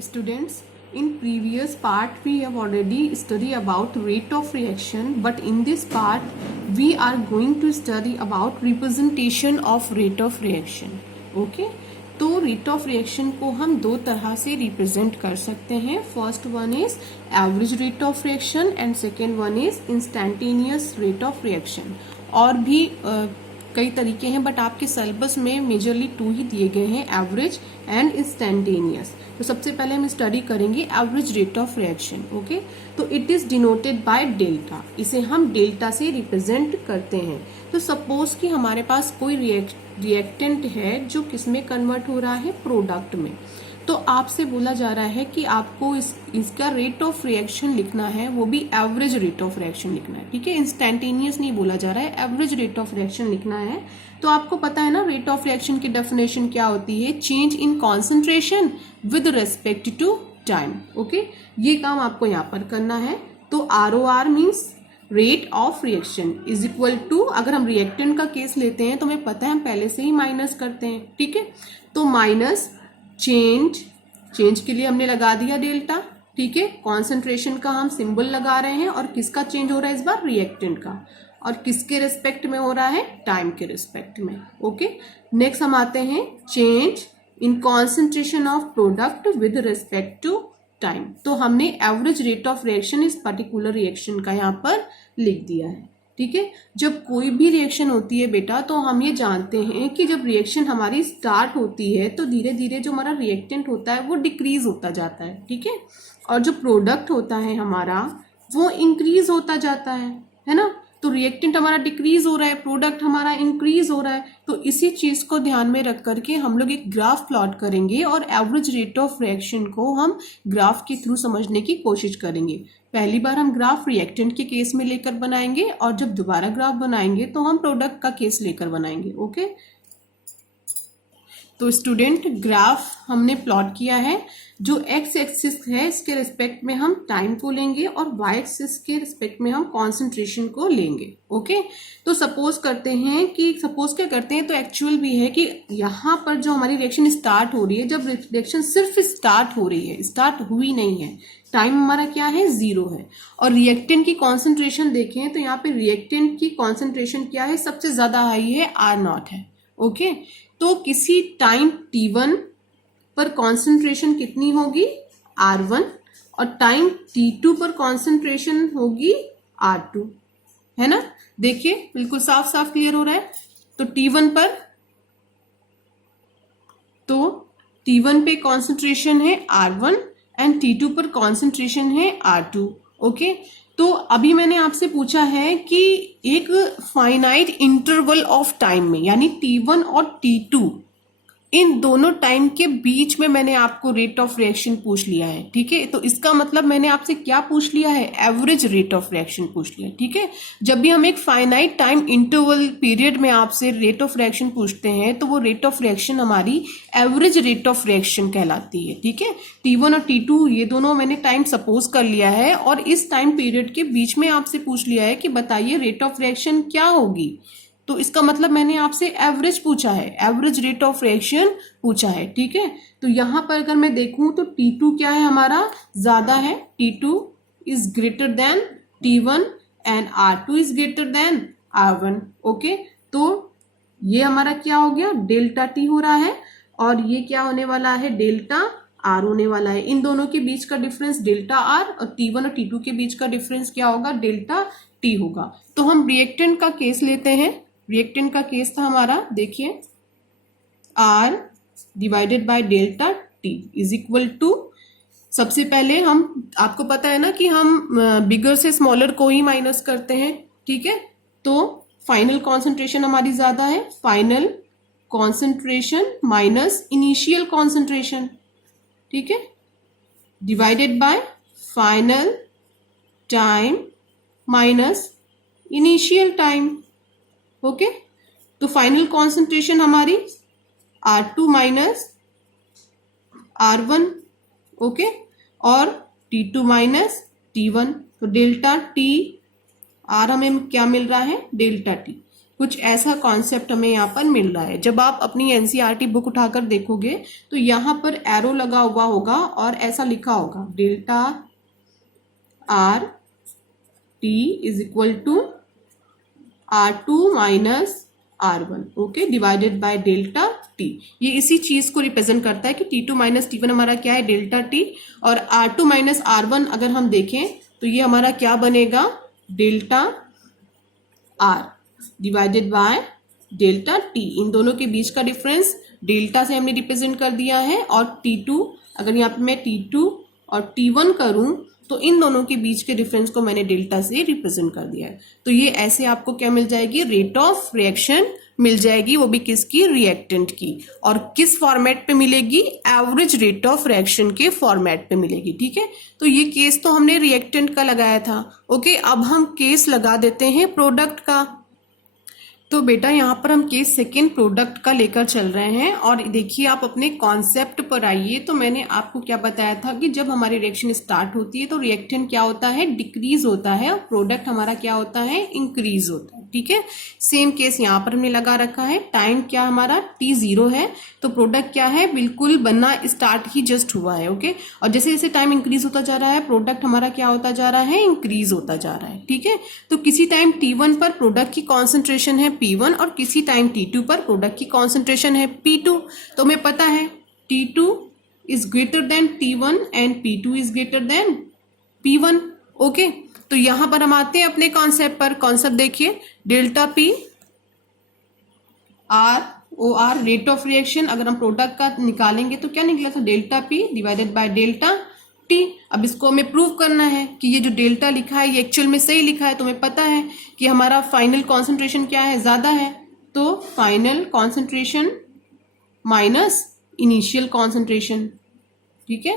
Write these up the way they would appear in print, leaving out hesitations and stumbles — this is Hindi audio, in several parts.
Students, in previous part we have already studied about rate of reaction, but in this part we are going to study about representation of rate of reaction. Okay? तो रेट ऑफ रिएक्शन को हम दो तरह से रिप्रेजेंट कर सकते हैं. First one is average rate of reaction and second one is instantaneous rate of reaction. और भी कई तरीके हैं, बट आपके सिलेबस में मेजरली 2 ही दिए गए हैं, एवरेज एंड इंस्टेंटेनियस. तो सबसे पहले हम स्टडी करेंगे average rate of reaction. Okay, तो it is denoted by delta. इसे हम डेल्टा से रिप्रेजेंट करते हैं. तो सपोज कि हमारे पास कोई रिएक्टेंट है जो किसमें कन्वर्ट हो रहा है, प्रोडक्ट में. तो आपसे बोला जा रहा है कि आपको इसका रेट ऑफ रिएक्शन लिखना है, वो भी एवरेज रेट ऑफ रिएक्शन लिखना है. ठीक है, इंस्टेंटेनियस नहीं बोला जा रहा है, एवरेज रेट ऑफ रिएक्शन लिखना है. तो आपको पता है ना रेट ऑफ रिएक्शन की डेफिनेशन क्या होती है, change in concentration with respect to time. Okay, ये काम आपको यहाँ पर करना है. तो ROR means rate of reaction is equal to, अगर हम रिएक्टेंट का केस लेते हैं तो हमें पता है हम पहले से ही माइनस करते हैं. ठीक है, तो माइनस चेंज के लिए हमने लगा दिया डेल्टा. ठीक है, कॉन्सेंट्रेशन का हम सिंबल लगा रहे हैं और किसका चेंज हो रहा है इस बार, रिएक्टेंट का. और किसके रिस्पेक्ट में हो रहा है, टाइम के रिस्पेक्ट में. ओके, नेक्स्ट हम आते हैं change in concentration of product with respect to time. तो हमने एवरेज रेट ऑफ रिएक्शन इस पर्टिकुलर रिएक्शन का यहाँ पर लिख दिया है. ठीक है, जब कोई भी रिएक्शन होती है बेटा, तो हम ये जानते हैं कि जब रिएक्शन हमारी स्टार्ट होती है तो धीरे धीरे जो हमारा रिएक्टेंट होता है वो डिक्रीज होता जाता है. ठीक है, और जो प्रोडक्ट होता है हमारा वो इंक्रीज होता जाता है ना. तो रिएक्टेंट हमारा डिक्रीज हो रहा है, प्रोडक्ट हमारा इंक्रीज हो रहा है. तो इसी चीज को ध्यान में रख करके हम लोग एक ग्राफ प्लॉट करेंगे और एवरेज रेट ऑफ रिएक्शन को हम ग्राफ के थ्रू समझने की कोशिश करेंगे. पहली बार हम ग्राफ रिएक्टेंट के केस में लेकर बनाएंगे और जब दोबारा ग्राफ बनाएंगे तो हम प्रोडक्ट का केस लेकर बनाएंगे. ओके, तो स्टूडेंट ग्राफ हमने प्लॉट किया है. जो एक्स एक्सिस है इसके रिस्पेक्ट में हम टाइम को लेंगे और वाई एक्सिस के रिस्पेक्ट में हम कॉन्सेंट्रेशन को लेंगे. ओके, तो सपोज क्या करते हैं, तो एक्चुअल भी है कि यहाँ पर जो हमारी रिएक्शन स्टार्ट हो रही है, जब रिएक्शन सिर्फ स्टार्ट हो रही है, स्टार्ट हुई नहीं है, टाइम हमारा क्या है, 0 है. और रिएक्टेंट की कॉन्सेंट्रेशन देखें तो यहाँ पे रिएक्टेंट की कॉन्सेंट्रेशन क्या है, सबसे ज्यादा हाई है, R0 है. ओके, तो किसी टाइम T1 पर कॉन्सेंट्रेशन कितनी होगी, R1, और टाइम T2 पर कॉन्सेंट्रेशन होगी R2. है ना, देखिए बिल्कुल साफ साफ क्लियर हो रहा है. तो T1 पे कॉन्सेंट्रेशन है R1 एंड T2 पर कॉन्सेंट्रेशन है R2. ओके, तो अभी मैंने आपसे पूछा है कि एक फाइनाइट इंटरवल ऑफ टाइम में, यानी T1 और T2 इन दोनों टाइम के बीच में मैंने आपको रेट ऑफ रिएक्शन पूछ लिया है. ठीक है, तो इसका मतलब मैंने आपसे क्या पूछ लिया है, एवरेज रेट ऑफ रिएक्शन पूछ लिया. ठीक है, जब भी हम एक फाइनाइट टाइम इंटरवल पीरियड में आपसे रेट ऑफ रिएक्शन पूछते हैं तो वो रेट ऑफ रिएक्शन हमारी एवरेज रेट ऑफ रिएक्शन कहलाती है. ठीक है, T1 और T2 ये दोनों मैंने टाइम सपोज कर लिया है और इस टाइम पीरियड के बीच में आपसे पूछ लिया है कि बताइए रेट ऑफ रिएक्शन क्या होगी. तो इसका मतलब मैंने आपसे एवरेज पूछा है, एवरेज रेट ऑफ रिएक्शन पूछा है. ठीक है, तो यहां पर अगर मैं देखूं तो T2 क्या है, हमारा ज्यादा है, T2 is greater than T1 and R2 is greater than R1. Okay, तो ये हमारा क्या हो गया, डेल्टा T हो रहा है और ये क्या होने वाला है, डेल्टा R होने वाला है. इन दोनों के बीच का डिफरेंस डेल्टा R और T1 और T2 के बीच का डिफरेंस क्या होगा, डेल्टा T होगा. तो हम रिएक्टेंट का केस लेते हैं. रिएक्टेंट का केस था हमारा, देखिए R divided by delta T is equal to, सबसे पहले हम, आपको पता है ना कि हम बिगर से स्मॉलर को ही माइनस करते हैं. ठीक है, तो फाइनल कॉन्सेंट्रेशन हमारी ज्यादा है, final concentration minus initial concentration. ठीक है, divided by final time minus initial time. Okay, तो फाइनल कॉन्सेंट्रेशन हमारी R2 माइनस R1. ओके, और T2 माइनस T1. तो डेल्टा T R हमें क्या मिल रहा है, डेल्टा T. कुछ ऐसा कॉन्सेप्ट हमें यहाँ पर मिल रहा है। जब आप अपनी एनसीईआरटी बुक उठाकर देखोगे तो यहाँ पर एरो लगा हुआ होगा और ऐसा लिखा होगा delta R T is equal to R2 minus R1, okay, divided by delta T. ये इसी चीज को रिप्रेजेंट करता है कि T2 माइनस T1 हमारा क्या है, डेल्टा टी, और R2 माइनस R1 अगर हम देखें तो ये हमारा क्या बनेगा, delta R divided by delta T. इन दोनों के बीच का डिफरेंस डेल्टा से हमने रिप्रेजेंट कर दिया है, और T2 अगर यहाँ पे मैं T2 और T1 करूं तो इन दोनों के बीच के डिफरेंस को मैंने डेल्टा से रिप्रेजेंट कर दिया है। तो ये ऐसे आपको क्या मिल जाएगी, रेट ऑफ रिएक्शन मिल जाएगी, वो भी किसकी, रिएक्टेंट की। और किस फॉर्मेट पे मिलेगी, एवरेज रेट ऑफ रिएक्शन के फॉर्मेट पे मिलेगी। ठीक है, तो ये केस तो हमने रिएक्टेंट का लगाया था। ओके, अब हम केस लगा देते हैं प्रोडक्ट का। तो बेटा यहाँ पर हम केस सेकेंड प्रोडक्ट का लेकर चल रहे हैं, और देखिए आप अपने कॉन्सेप्ट पर आइए। तो मैंने आपको क्या बताया था कि जब हमारी रिएक्शन स्टार्ट होती है तो रिएक्टेंट क्या होता है, डिक्रीज होता है, और प्रोडक्ट हमारा क्या होता है, इंक्रीज होता है। ठीक है, सेम केस यहाँ पर हमने लगा रखा है। टाइम क्या हमारा t0 है, तो प्रोडक्ट क्या है, बिल्कुल बनना स्टार्ट ही जस्ट हुआ है। ओके, और जैसे जैसे टाइम इंक्रीज होता जा रहा है प्रोडक्ट हमारा क्या होता जा रहा है, इंक्रीज होता जा रहा है। ठीक है, तो किसी टाइम t1 पर प्रोडक्ट की कॉन्सेंट्रेशन है P1 और किसी टाइम t2 पर प्रोडक्ट की कॉन्सेंट्रेशन है P2। तो हमें पता है t2 is greater than t1 and P2 is greater than P1। Okay, तो यहां पर हम आते हैं अपने कॉन्सेप्ट पर। कॉन्सेप्ट देखिए, delta P ROR rate of reaction, अगर हम प्रोडक्ट का निकालेंगे तो क्या निकला था, delta P divided by delta T। अब इसको हमें प्रूव करना है कि ये जो डेल्टा लिखा है ये एक्चुअल में सही लिखा है। तो हमें पता है कि हमारा फाइनल कॉन्सेंट्रेशन क्या है, ज्यादा है, तो final concentration minus initial concentration, ठीक है,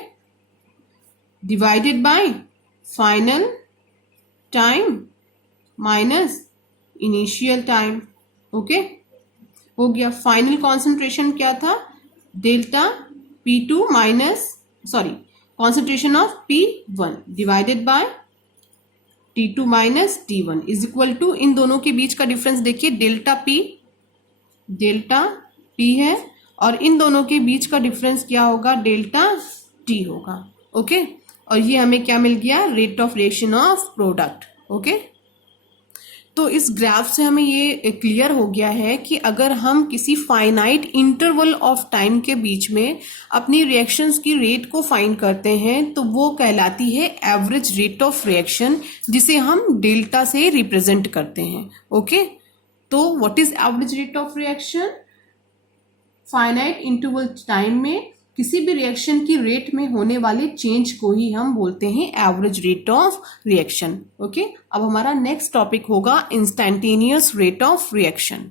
divided by final time minus initial time. Okay, हो गया। फाइनल कॉन्सेंट्रेशन क्या था, delta P2 minus concentration of P1 divided by T2 minus T1 is equal to, इन दोनों के बीच का डिफरेंस देखिए, डेल्टा P है, और इन दोनों के बीच का डिफरेंस क्या होगा, डेल्टा T होगा। ओके, और ये हमें क्या मिल गया, rate of reaction of product. Okay, तो इस ग्राफ से हमें ये क्लियर हो गया है कि अगर हम किसी फाइनाइट इंटरवल ऑफ टाइम के बीच में अपनी रिएक्शंस की रेट को फाइंड करते हैं तो वो कहलाती है एवरेज रेट ऑफ रिएक्शन, जिसे हम डेल्टा से रिप्रेजेंट करते हैं। ओके, तो what is average rate of reaction, finite interval time में किसी भी रिएक्शन की रेट में होने वाले चेंज को ही हम बोलते हैं average rate of reaction. Okay, अब हमारा नेक्स्ट टॉपिक होगा इंस्टैंटेनियस रेट ऑफ रिएक्शन।